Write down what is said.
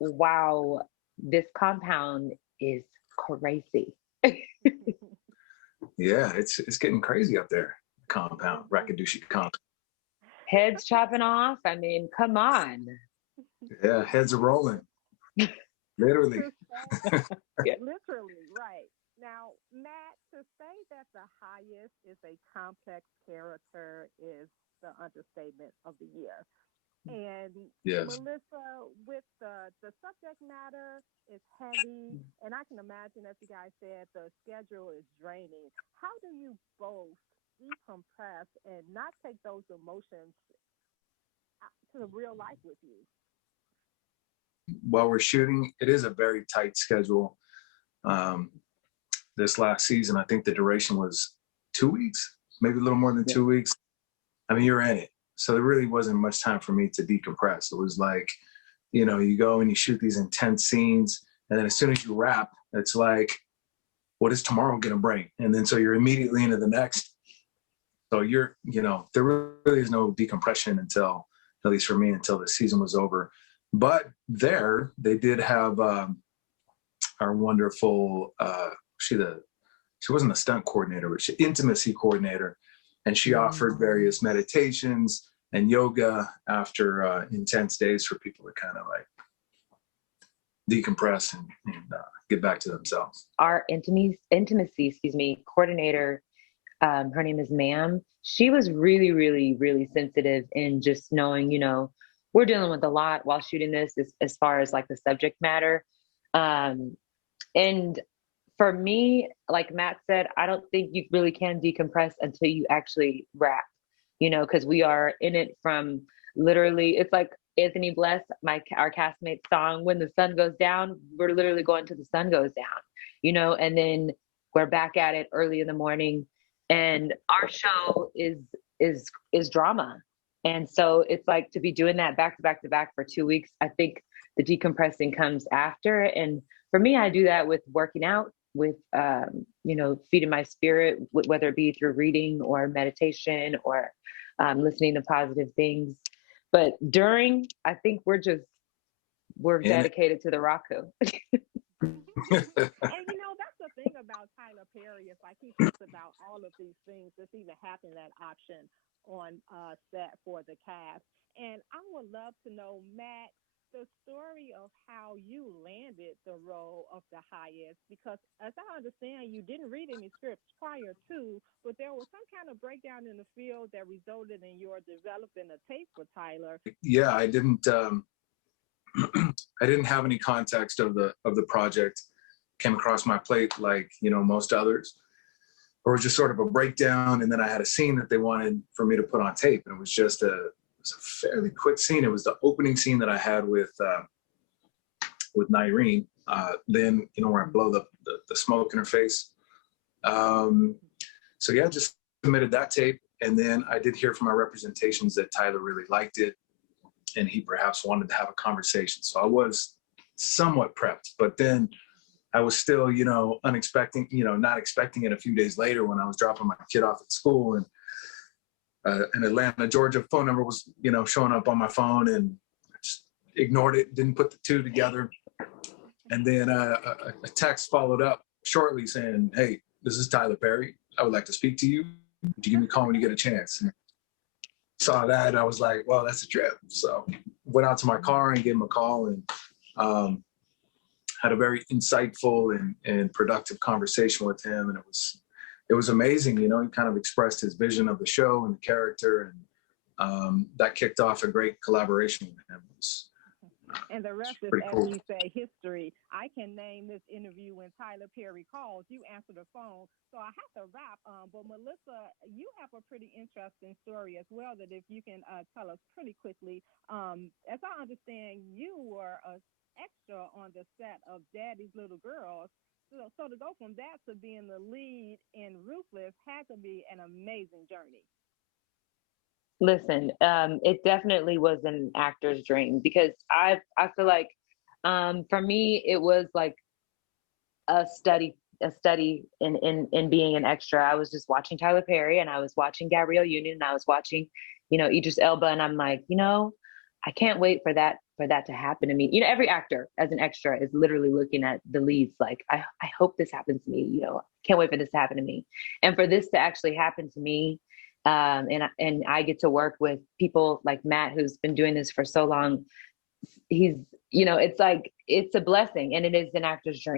wow, this compound is crazy. Yeah, it's getting crazy up there. Compound, Rakadushi compound. Heads chopping off. I mean, come on. Yeah, heads are rolling. Literally. Yeah. Literally, right. Now, Matt, to say that the highest is a complex character is the understatement of the year. And Yes. Melissa, with the subject matter is heavy, and I can imagine, as you guys said, the schedule is draining. How do you both decompress and not take those emotions to real life with you? While we're shooting, it is a very tight schedule. Um, this last season, I think the duration was 2 weeks, maybe a little more than 2 weeks. I mean, you're in it. So there really wasn't much time for me to decompress. It was like, you go and you shoot these intense scenes. And then as soon as you wrap, it's like, what is tomorrow going to bring? And then so you're immediately into the next. So there really is no decompression until, at least for me, until the season was over. But there, they did have our wonderful, she wasn't a stunt coordinator, but she intimacy coordinator. And she offered various meditations and yoga after intense days for people to kind of like decompress and get back to themselves. Our intimacy, coordinator, her name is Ma'am. She was really, really, really sensitive in just knowing, we're dealing with a lot while shooting this as far as like the subject matter. And for me, like Matt said, I don't think you really can decompress until you actually wrap, because we are in it from literally, it's like Anthony Bless, our castmate song, when the sun goes down, we're literally going till the sun goes down, and then we're back at it early in the morning. And our show is drama. And so it's like to be doing that back to back to back for 2 weeks. I think the decompressing comes after. And for me, I do that with working out, with, feeding my spirit, whether it be through reading or meditation or listening to positive things. But during, I think we're dedicated to the Raku. And that's the thing about Tyler Perry. It's like he thinks about all of these things. Just even having that option on set for the cast. And I would love to know, Matt, the story of how you landed the role of the highest, because as I understand, you didn't read any scripts prior to, but there was some kind of breakdown in the field that resulted in your developing a tape for Tyler. Yeah, I didn't I didn't have any context of the project. Came across my plate like, most others. Or just sort of a breakdown, and then I had a scene that they wanted for me to put on tape, and it was just a fairly quick scene. It was the opening scene that I had with Nyreen. Then where I blow the smoke in her face. So yeah, just submitted that tape, and then I did hear from our representations that Tyler really liked it, and he perhaps wanted to have a conversation. So I was somewhat prepped, but then I was still, not expecting it a few days later when I was dropping my kid off at school, and an Atlanta, Georgia phone number was, showing up on my phone, and I just ignored it, didn't put the two together. And then a text followed up shortly saying, "Hey, this is Tyler Perry. I would like to speak to you. Would you give me a call when you get a chance?" And saw that, and I was like, well, that's a trip. So went out to my car and gave him a call, and had a very insightful and productive conversation with him. And it was amazing. He kind of expressed his vision of the show and the character, and that kicked off a great collaboration with him. And the rest is, as you say, history. I can name this interview when Tyler Perry calls. You answer the phone. So I have to wrap. But Melissa, you have a pretty interesting story as well that if you can tell us pretty quickly. As I understand, you were an extra on the set of Daddy's Little Girls. So to go from that to being the lead in Ruthless had to be an amazing journey. Listen, it definitely was an actor's dream, because I feel like for me it was like a study in being an extra. I was just watching Tyler Perry, and I was watching Gabrielle Union, and I was watching, Idris Elba, and I'm like, I can't wait for for that to happen to me. You know, every actor as an extra is literally looking at the leads like, I hope this happens to me. You know, can't wait for this to happen to me. And for this to actually happen to me, and I get to work with people like Matt, who's been doing this for so long. He's, you know, it's like, it's a blessing, and it is an actor's dream.